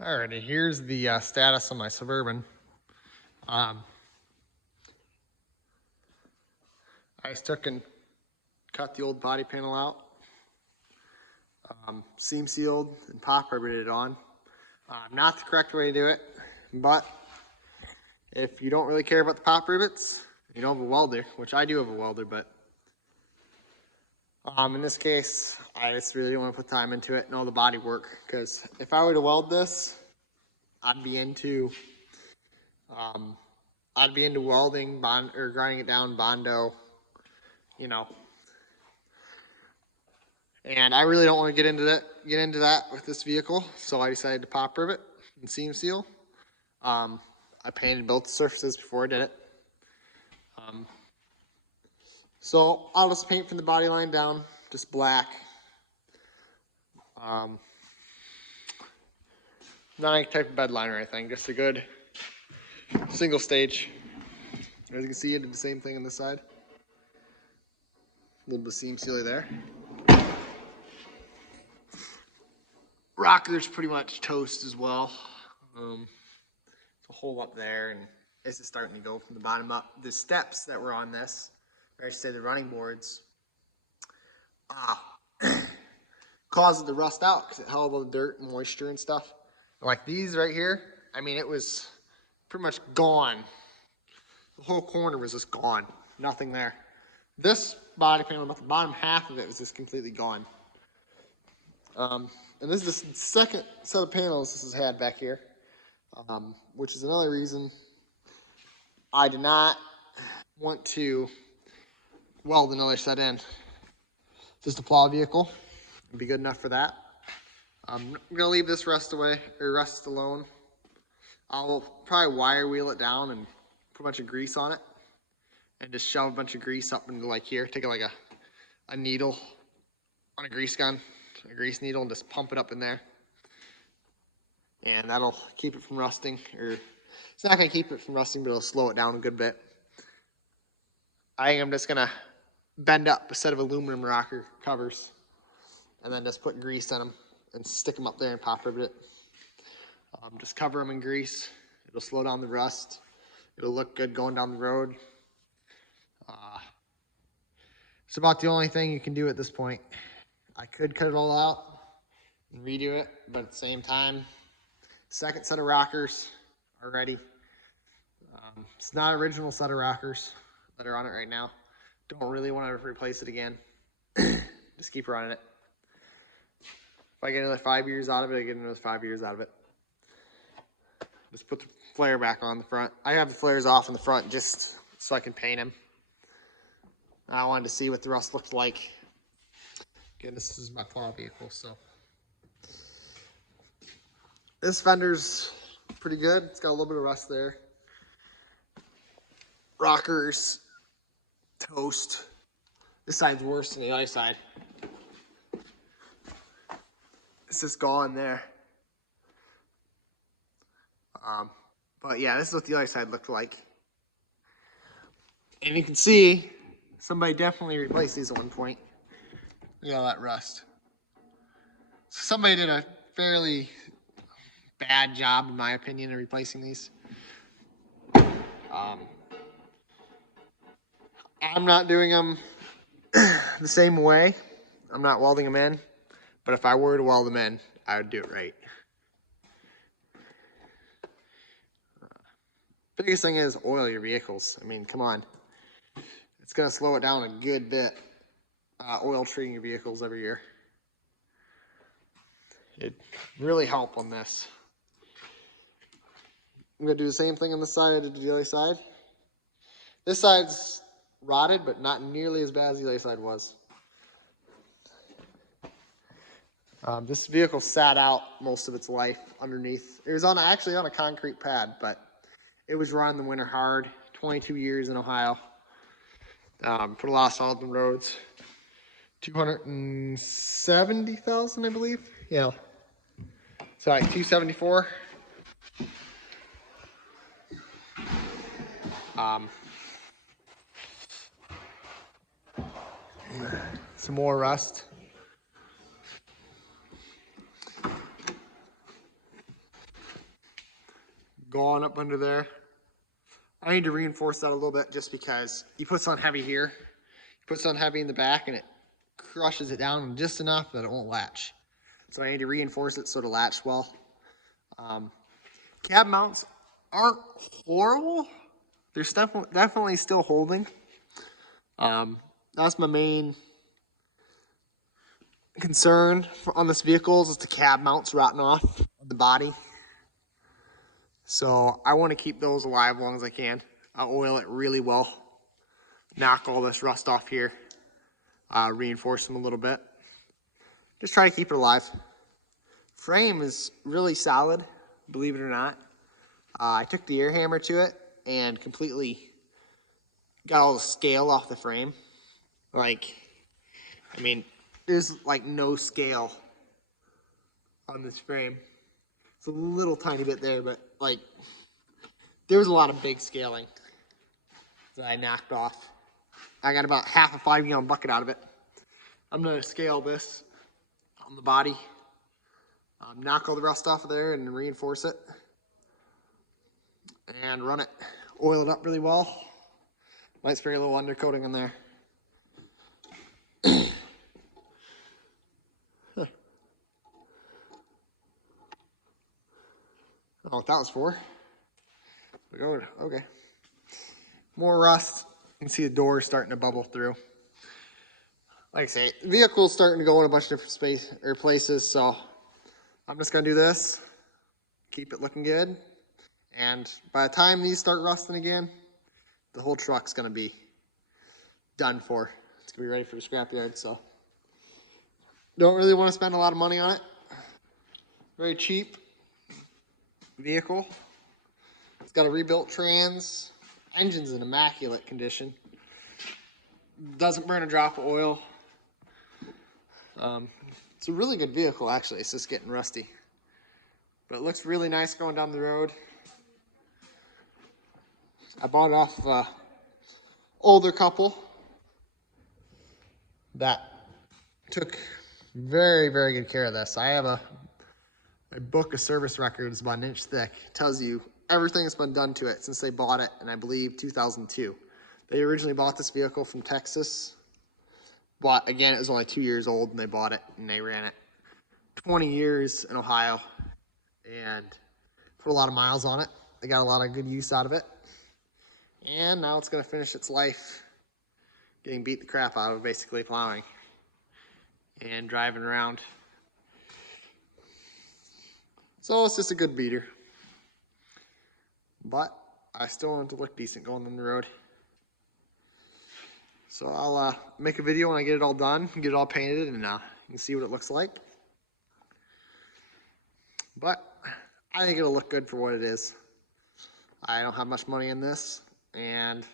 Alrighty, here's the status of my Suburban. I just took and cut the old body panel out, seam sealed and pop ribbeted it on. Not the correct way to do it, but if you don't really care about the pop rivets, you don't have a welder, which I do have a welder, but in this case, I just really don't want to put time into it and all the body work, because if I were to weld this, I'd be into welding, or grinding it down, Bondo, you know. And I really don't want to get into that with this vehicle, so I decided to pop rivet and seam seal. I painted both the surfaces before I did it. So I'll just paint from the body line down, just black. Not any type of bed line or anything, just a good single stage. As you can see, I did the same thing on this side. A little bit of seam sealer there. Rocker's pretty much toast as well. It's a hole up there, and this is starting to go from the bottom up. The steps that were on this, or I should say the running boards, caused it to rust out because it held all the dirt and moisture and stuff. Like these right here, I mean, it was pretty much gone. The whole corner was just gone. Nothing there. This body panel, about the bottom half of it, was just completely gone. And this is the second set of panels this has had back here, which is another reason I did not want to weld another set in. Just a plow vehicle would be good enough for that. I'm gonna leave this rust alone. I'll probably wire wheel it down and put a bunch of grease on it, and just shove a bunch of grease up into like here. Take like a needle on a grease gun, a grease needle, and just pump it up in there, and that'll keep it from rusting. Or it's not gonna keep it from rusting, but it'll slow it down a good bit. I think I'm just gonna bend up a set of aluminum rocker covers, and then just put grease on them and stick them up there and pop rivet it. Just cover them in grease. It'll slow down the rust. It'll look good going down the road. It's about the only thing you can do at this point. I could cut it all out and redo it, but at the same time, second set of rockers are ready. It's not an original set of rockers that are on it right now. Don't really want to replace it again. Just keep running it. If I get another 5 years out of it, I get another 5 years out of it. Just put the flare back on the front. I have the flares off in the front just so I can paint them. I wanted to see what the rust looked like. Again, this is my plow vehicle, so. This fender's pretty good. It's got a little bit of rust there. Rockers, toast. This side's worse than the other side. It's just gone there. But yeah, this is what the other side looked like. And you can see somebody definitely replaced these at one point. Look at all that rust. So somebody did a fairly bad job, in my opinion, of replacing these. I'm not doing them the same way. I'm not welding them in. But if I were to weld them in, I would do it right. Biggest thing is oil your vehicles. I mean, come on. It's going to slow it down a good bit. Oil treating your vehicles every year. It'd really help on this. I'm going to do the same thing on this side I did to the other side. This side's rotted, but not nearly as bad as the other side was. This vehicle sat out most of its life underneath. It was actually on a concrete pad, but it was run in the winter hard. 22 years in Ohio. Put a lot of salt on the roads. 270,000, I believe. Yeah. So like 274. Some more rust. gone up under there. I need to reinforce that a little bit just because you put something heavy here, you put something heavy in the back, and it crushes it down just enough that it won't latch. So I need to reinforce it so it'll latch well. Cab mounts aren't horrible. They're definitely still holding. That's my main concern on this vehicle is the cab mounts rotting off the body. So I want to keep those alive as long as I can. I'll oil it really well, knock all this rust off here, reinforce them a little bit. Just try to keep it alive. Frame is really solid, believe it or not. I took the air hammer to it and completely got all the scale off the frame. Like, I mean, there's like no scale on this frame. It's a little tiny bit there, but like, there was a lot of big scaling that I knocked off. I got about half a 5-gallon bucket out of it. I'm gonna scale this on the body, knock all the rust off of there and reinforce it, and run it. Oil it up really well. Might spray a little undercoating in there. I don't know what that was for. Okay. More rust. You can see the door starting to bubble through. Like I say, the vehicle's starting to go in a bunch of different places, so I'm just gonna do this, keep it looking good, and by the time these start rusting again, the whole truck's gonna be done for. It's gonna be ready for the scrapyard, so don't really want to spend a lot of money on it. Very cheap vehicle. It's got a rebuilt trans. Engine's in immaculate condition. Doesn't burn a drop of oil. It's a really good vehicle, actually. It's just getting rusty. But it looks really nice going down the road. I bought it off an older couple that took very, very good care of this. I have a book of service records about an inch thick. It tells you everything that's been done to it since they bought it in, I believe, 2002. They originally bought this vehicle from Texas. But again, it was only 2 years old when they bought it, and they ran it 20 years in Ohio and put a lot of miles on it. They got a lot of good use out of it. And now it's going to finish its life getting beat the crap out of, basically plowing and driving around. So it's just a good beater. But I still want it to look decent going on the road. So I'll make a video when I get it all done, get it all painted, and you can see what it looks like. But I think it'll look good for what it is. I don't have much money in this, and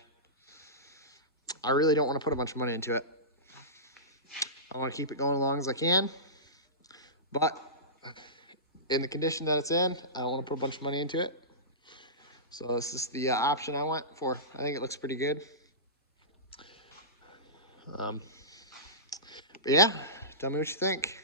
I really don't want to put a bunch of money into it. I want to keep it going as long as I can, but in the condition that it's in, I don't want to put a bunch of money into it. So this is the option I went for. I think it looks pretty good. But yeah, tell me what you think.